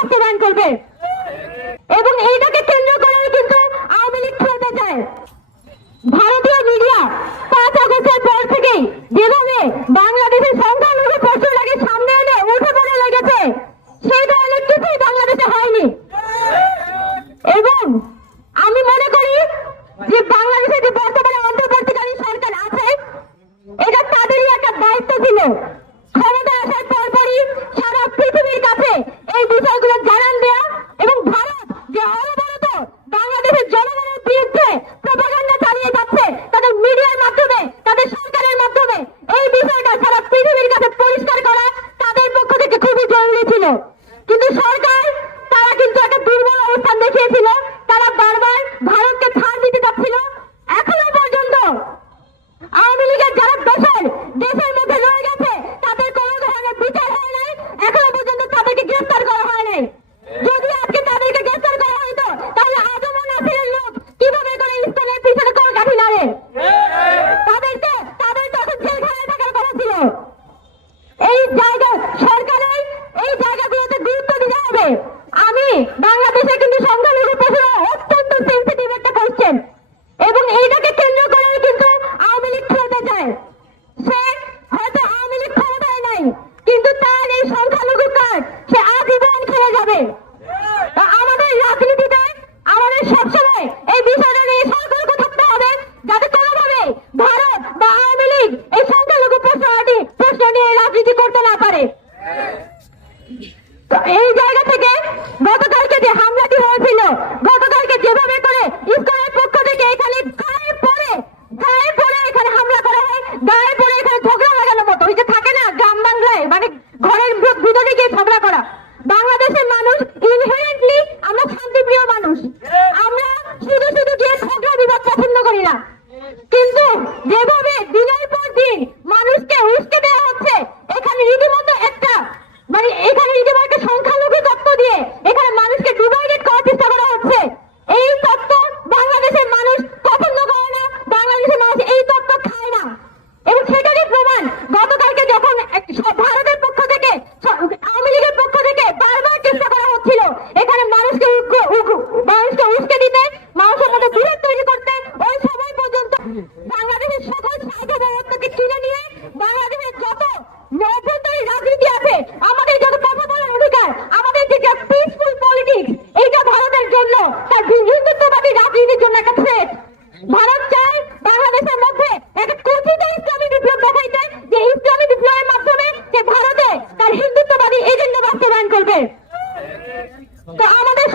বাস্তবায়ন করবে। সরকার, তারা কিন্তু একটা দুর্বল অবস্থান দেখিয়েছিল। তারা বারবার ভারতকে ছাড় দিতে চাচ্ছিল এখনও পর্যন্ত আওয়ামী লীগের যারা দেশের দেশের Hello যেভাবে হিন্দুত্ববাদী রাজনীতির জন্য একটা ভারত চায় বাংলাদেশের মধ্যে একটা কথিত ইসলামী বিপ্লব দেখাইতে, যে ইসলামী বিপ্লবের মাধ্যমে যে ভারতে তার হিন্দুত্ববাদী এজেন্ডা বাস্তবায়ন করবে। তো আমাদের